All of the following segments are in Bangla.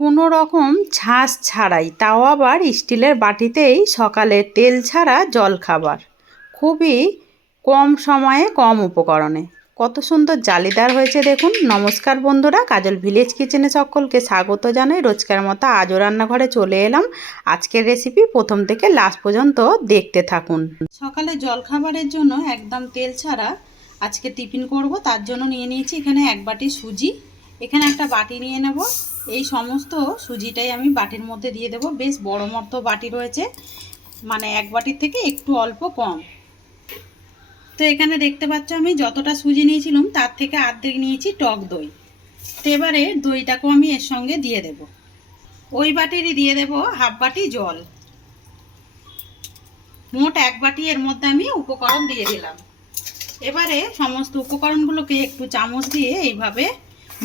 কোনো রকম ছাঁচ ছাড়াই, তাও আবার স্টিলের বাটিতেই সকালে তেল ছাড়া জলখাবার। খুবই কম সময়ে কম উপকরণে কত সুন্দর জালিদার হয়েছে দেখুন। নমস্কার বন্ধুরা, কাজল ভিলেজ কিচেনে সকলকে স্বাগত জানাই। রোজকার মতো আজও রান্নাঘরে চলে এলাম। আজকের রেসিপি প্রথম থেকে লাস্ট পর্যন্ত দেখতে থাকুন। সকালে জলখাবারের জন্য একদম তেল ছাড়া আজকে টিফিন করব, তার জন্য নিয়ে নিয়েছি এখানে এক বাটি সুজি। এখানে একটা বাটি নিয়ে নেব। এই সমস্ত সুজিটাই আমি বাটির মধ্যে দিয়ে দেব। বেশ বড় মতো বাটি রয়েছে, মানে এক বাটির থেকে একটু অল্প কম। তো এখানে দেখতে পাচ্ছ আমি যতটা সুজি নিয়েছিলাম তার থেকে অর্ধেক নিয়েছি টক দই। তো এবারে দইটাকেও আমি এর সঙ্গে দিয়ে দেব। ওই বাটিরই দিয়ে দেব হাফ বাটি জল। মোট এক বাটি এর মধ্যে আমি উপকরণ দিয়ে দিলাম। এবারে সমস্ত উপকরণগুলোকে একটু চামচ দিয়ে এইভাবে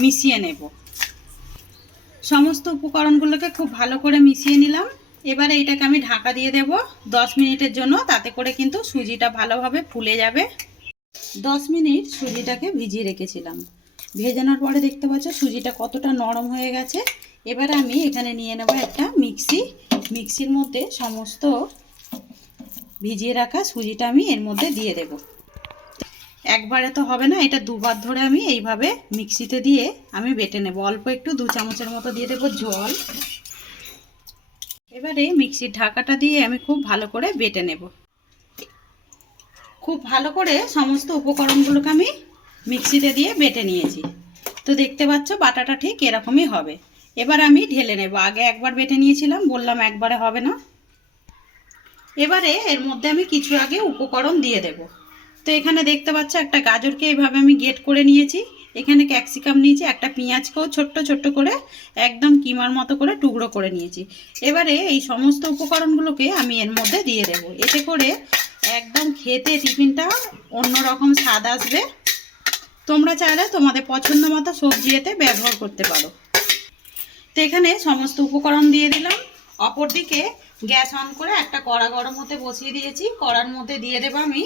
মিশিয়ে নেব। সমস্ত উপকরণগুলোকে খুব ভালো করে মিশিয়ে নিলাম। এবারে এটাকে আমি ঢাকা দিয়ে দেব 10 মিনিটের জন্য, তাতে করে কিন্তু সুজিটা ভালোভাবে ফুলে যাবে। 10 মিনিট সুজিটাকে ভিজিয়ে রেখেছিলাম। ভেজানোর পরে দেখতে পাচ্ছ সুজিটা কতটা নরম হয়ে গেছে। এবারে আমি এখানে নিয়ে নেব একটা মিক্সির মধ্যে সমস্ত ভিজিয়ে রাখা সুজিটা আমি এর মধ্যে দিয়ে দেব। একবারে তো হবে না, এটা দুবার ধরে আমি এইভাবে মিক্সিতে দিয়ে আমি বেটে নেব। অল্প একটু 2 চামচের মতো দিয়ে দেব জল। এবারে মিক্সির ঢাকাটা দিয়ে আমি খুব ভালো করে বেটে নেব। খুব ভালো করে সমস্ত উপকরণগুলোকে আমি মিক্সিতে দিয়ে বেটে নিয়েছি। তো দেখতে পাচ্ছ বাটাটা ঠিক এরকমই হবে। এবার আমি ঢেলে নেব। আগে একবার বেটে নিয়েছিলাম, বললাম একবারে হবে না। এবারে এর মধ্যে আমি কিছু আগে উপকরণ দিয়ে দেব। তো এখানে দেখতে পাচ্ছ একটা গাজরকে এইভাবে আমি গ্রেট করে নিয়েছি। এখানে ক্যাপসিকাম নিয়েছি, একটা পেঁয়াজকেও ছোট্ট ছোট্ট করে একদম কিমার মতো করে টুকরো করে নিয়েছি। এবারে এই সমস্ত উপকরণগুলোকে আমি এর মধ্যে দিয়ে দেব। এতে করে একদম খেতে টিফিনটা অন্যরকম স্বাদ আসবে। তোমরা চাইলে তোমাদের পছন্দ মতো সবজি এতে ব্যবহার করতে পারো। তো এখানে সমস্ত উপকরণ দিয়ে দিলাম। অপরদিকে গ্যাস অন করে একটা কড়া গরম হতে বসিয়ে দিয়েছি। কড়ার মধ্যে দিয়ে দেবো আমি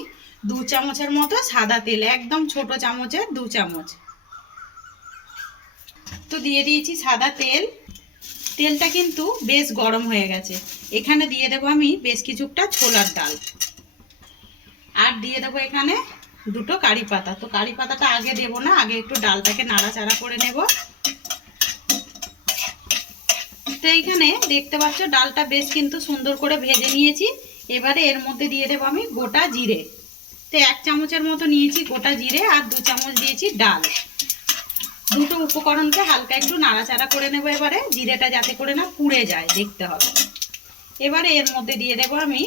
2 চামচের মতো সাদা তেল, একদম ছোট চামচের 2 চামচ। তো দিয়ে দিয়েছি সাদা তেল। তেলটা কিন্তু বেশ গরম হয়ে গেছে। এখানে দিয়ে দেবো আমি বেশ কিছুটা ছোলার ডাল, আর দিয়ে দেবো এখানে 2টো কারি পাতা। তো কারি পাতাটা আগে দেবো না, আগে একটু ডালটাকে নাড়াচাড়া করে নেব। তো এইখানে দেখতে পাচ্ছ ডালটা বেশ কিন্তু সুন্দর করে ভেজে নিয়েছি। এবারে এর মধ্যে দিয়ে দেবো আমি গোটা জিরে। তো 1 চামচের মতো নিয়েছি গোটা জিরে, আর 2 চামচ দিয়েছি ডাল। দুটো উপকরণকে হালকা একটু নাড়াচাড়া করে নেব। এবারে জিরেটা যাতে করে না পুড়ে যায় দেখতে হবে। এবারে এর মধ্যে দিয়ে দেবো আমি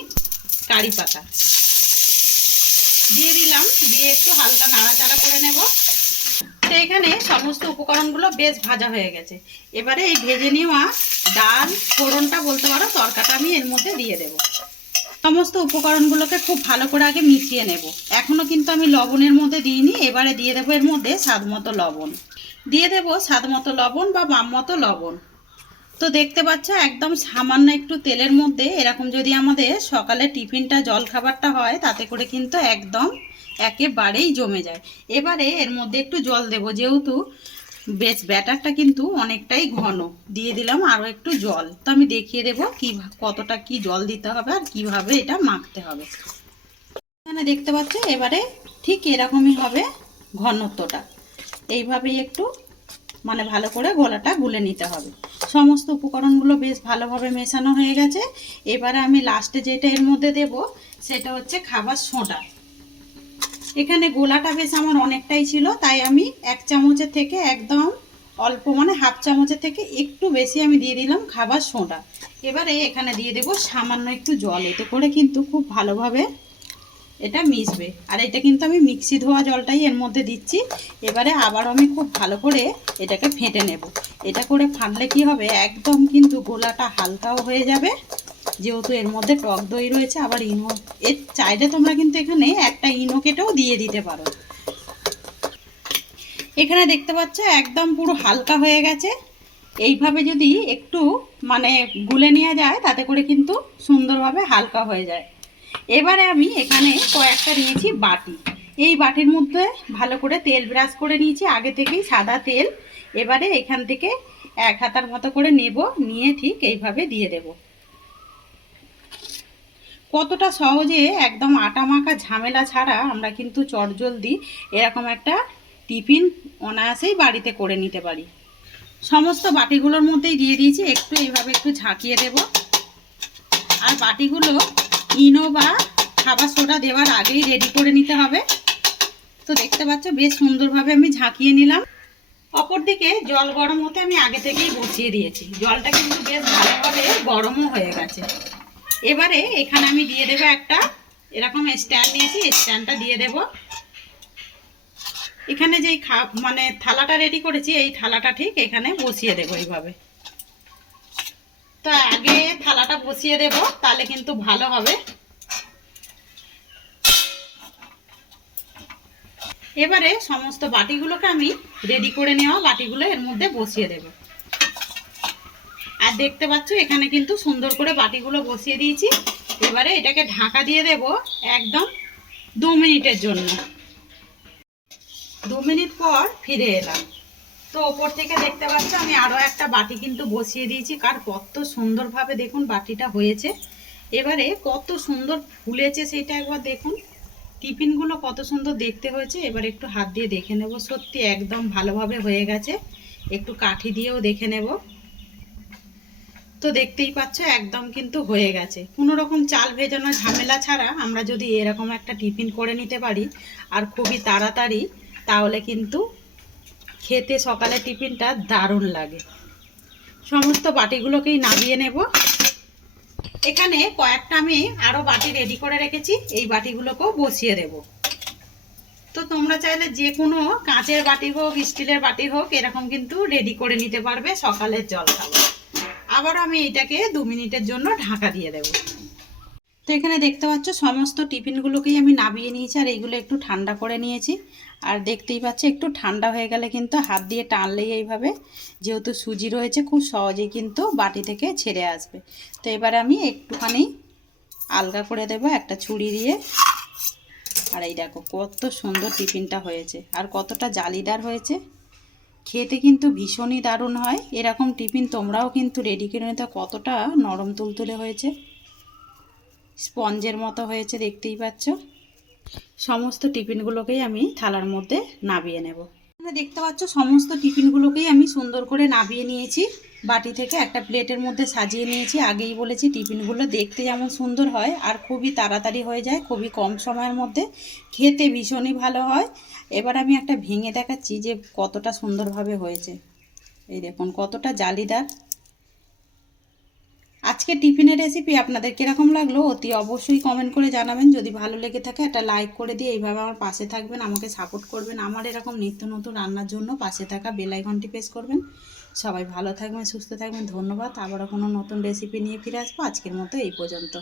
কারি পাতা দিয়ে দিলাম, দিয়ে একটু হালকা নাড়াচাড়া করে নেব। তো এখানে সমস্ত উপকরণগুলো বেশ ভাজা হয়ে গেছে। এবারে এই ভেজে নেওয়া ডাল ফোড়নটা বলতে পারো তরকাটা আমি এর মধ্যে দিয়ে দেব। সমস্ত উপকরণগুলোকে খুব ভালো করে আগে মিশিয়ে নেব। এখনো কিন্তু আমি লবণের মধ্যে দিইনি। এবারে দিয়ে দেবো এর মধ্যে স্বাদ মতো লবণ। দিয়ে দেব স্বাদ মতো লবণ বা মাপ মতো লবণ। তো দেখতে পাচ্ছ একদম সামান্য একটু তেলের মধ্যে এরকম যদি আমাদের সকালে টিফিনটা জলখাবারটা হয়, তাতে করে কিন্তু একদম একেবারেই জমে যায়। এবারে এর মধ্যে একটু জল দেব, যেহেতু বেশ ব্যাটারটা কিন্তু অনেকটাই ঘন। দিয়ে দিলাম আরও একটু জল। তো আমি দেখিয়ে দেবো কতটা কি জল দিতে হবে আর কিভাবে এটা মাখতে হবে। এখানে দেখতে পাচ্ছ এবারে ঠিক এরকমই হবে ঘনত্বটা। এইভাবেই একটু মানে ভালো করে গোলাটা গুলে নিতে হবে। সমস্ত উপকরণগুলো বেশ ভালোভাবে মেশানো হয়ে গেছে। এবারে আমি লাস্টে যেটা এর মধ্যে দেব সেটা হচ্ছে খাবার সোডা। এখানে গোলাটা বেশ আমার অনেকটাই ছিল, তাই আমি 1 চামচের থেকে একদম অল্প, মানে হাফ চামচের থেকে একটু বেশি আমি দিয়ে দিলাম খাবার সোডা। এবারে এখানে দিয়ে দেব সামান্য একটু জল। এতে করে কিন্তু খুব ভালোভাবে এটা মিশবে। আর এটা কিন্তু আমি মিক্সি ধোয়া জলটাই এর মধ্যে দিচ্ছি। এবারে আবার আমি খুব ভালো করে এটাকে ফেটে নেব। এটা করে ফাটলে কি হবে, একদম কিন্তু গোলাটা হালকাও হয়ে যাবে, যেহেতু এর মধ্যে টক দই রয়েছে। আবার ইনো এর চাইলে তোমরা কিন্তু এখানে একটা ইনো কেটেও দিয়ে দিতে পারো। এখানে দেখতে পাচ্ছ একদম পুরো হালকা হয়ে গেছে। এইভাবে যদি একটু মানে গুলে নেওয়া যায়, তাতে করে কিন্তু সুন্দরভাবে হালকা হয়ে যায়। এবারে আমি এখানে কয়েকটা নিয়েছি বাটি। এই বাটির মধ্যে ভালো করে তেল ব্রাশ করে নিয়েছি আগে থেকেই সাদা তেল। এবারে এখান থেকে এক হাতার মতো করে নেব, নিয়ে ঠিক এইভাবে দিয়ে দেব। কতটা সহজে একদম আটা মাখা ঝামেলা ছাড়া আমরা কিন্তু চটজলদি এরকম একটা টিফিন অনায়াসেই বাড়িতে করে নিতে পারি। সমস্ত বাটিগুলোর মধ্যেই দিয়ে দিয়েছি, একটু এইভাবে একটু ঝাঁকিয়ে দেব। আর বাটিগুলো ইনো বা খাবার সোডা দেওয়ার আগেই রেডি করে নিতে হবে। তো দেখতে পাচ্ছ বেশ সুন্দরভাবে আমি ঝাঁকিয়ে নিলাম। অপরদিকে জল গরম হতে আমি আগে থেকেই বসিয়ে দিয়েছি, জলটা কিন্তু বেশ ভালোভাবে গরমও হয়ে গেছে। এবারে এখানে আমি দিয়ে দেবো একটা এরকম স্ট্যান্ড নিয়েছি, স্ট্যান্ডটা দিয়ে দেব। এখানে যেই মানে থালাটা রেডি করেছি এই থালাটা ঠিক এখানে বসিয়ে দেবো এইভাবে। তো আগে থালাটা বসিয়ে দেব, তাহলে কিন্তু ভালো হবে। এবারে সমস্ত বাটিগুলোকে আমি রেডি করে নেওয়া বাটিগুলো এর মধ্যে বসিয়ে দেব। আর দেখতে পাচ্ছ এখানে কিন্তু সুন্দর করে বাটিগুলো বসিয়ে দিয়েছি। এবারে এটাকে ঢাকা দিয়ে দেব একদম 2 মিনিটের জন্য। 2 মিনিট পর ফিরে এলাম। তো ওপর থেকে দেখতে পাচ্ছ আমি আরও একটা বাটি কিন্তু বসিয়ে দিয়েছি, কার কত সুন্দরভাবে দেখুন বাটিটা হয়েছে। এবারে কত সুন্দর ফুলেছে সেটা একবার দেখুন, টিফিনগুলো কত সুন্দর দেখতে হয়েছে। এবার একটু হাত দিয়ে দেখে নেব, সত্যি একদম ভালোভাবে হয়ে গেছে। একটু কাঠি দিয়েও দেখে নেব। তো দেখতেই পাচ্ছ একদম কিন্তু হয়ে গেছে। কোনো রকম চাল ভেজানো ঝামেলা ছাড়া আমরা যদি এরকম একটা টিফিন করে নিতে পারি আর খুবই তাড়াতাড়ি, তাহলে কিন্তু খেতে সকালে টিফিনটা দারুণ লাগে। সমস্ত বাটিগুলোকেই নামিয়ে নেব। এখানে কয়েকটা আমি আরও বাটি রেডি করে রেখেছি, এই বাটিগুলোকেও বসিয়ে দেব। তো তোমরা চাইলে যে কোনো কাঁচের বাটি হোক স্টিলের বাটি হোক এরকম কিন্তু রেডি করে নিতে পারবে সকালের জলখাবার। আবার আমি এটাকে 2 মিনিটের জন্য ঢাকা দিয়ে দেব। তো এখানে দেখতে পাচ্ছ সমস্ত টিফিনগুলোকেই আমি নামিয়ে নিয়েছি, আর এইগুলো একটু ঠান্ডা করে নিয়েছি। আর দেখতেই পাচ্ছ একটু ঠান্ডা হয়ে গেলে কিন্তু হাত দিয়ে টানলেই এইভাবে, যেহেতু সুজি রয়েছে, খুব সহজেই কিন্তু বাটি থেকে ছেড়ে আসবে। তো এবারে আমি একটুখানি আলগা করে দেব একটা ছুরি দিয়ে। আর এই দেখো কত সুন্দর টিফিনটা হয়েছে আর কতটা জালিদার হয়েছে, খেতে কিন্তু ভীষণই দারুণ হয়। এরকম টিফিন তোমরাও কিন্তু রেডি করে নিতে। কতটা নরম তুলতুলে হয়েছে, স্পঞ্জের মতো হয়েছে, দেখতেই পাচ্ছ। সমস্ত টিফিনগুলোকেই আমি থালার মধ্যে নামিয়ে নেব। তোমরা দেখতে পাচ্ছ সমস্ত টিফিনগুলোকেই আমি সুন্দর করে নামিয়ে নিয়েছি, বাটি থেকে একটা প্লেটের মধ্যে সাজিয়ে নিয়েছি। আগেই বলেছি টিফিনগুলো দেখতে যেমন সুন্দর হয় আর খুবই তাড়াতাড়ি হয়ে যায়, খুবই কম সময়ের মধ্যে, খেতে ভীষণই ভালো হয়। এবার আমি একটা ভেঙে দেখাচ্ছি যে কতটা সুন্দরভাবে হয়েছে। এই দেখুন কতটা জালিদার। আজকে টিফিনের রেসিপি আপনাদের কীরকম লাগলো অতি অবশ্যই কমেন্ট করে জানাবেন। যদি ভালো লেগে থাকে একটা লাইক করে দিয়ে এইভাবে আমার পাশে থাকবেন, আমাকে সাপোর্ট করবেন। আমার এরকম নিত্য নতুন রান্নার জন্য পাশে থাকা বেল আইকনটি প্রেস করবেন। সবাই ভালো থাকবেন, সুস্থ থাকবেন। ধন্যবাদ। আবারও কোনো নতুন রেসিপি নিয়ে ফিরে আসবো। আজকের মতো এই পর্যন্ত।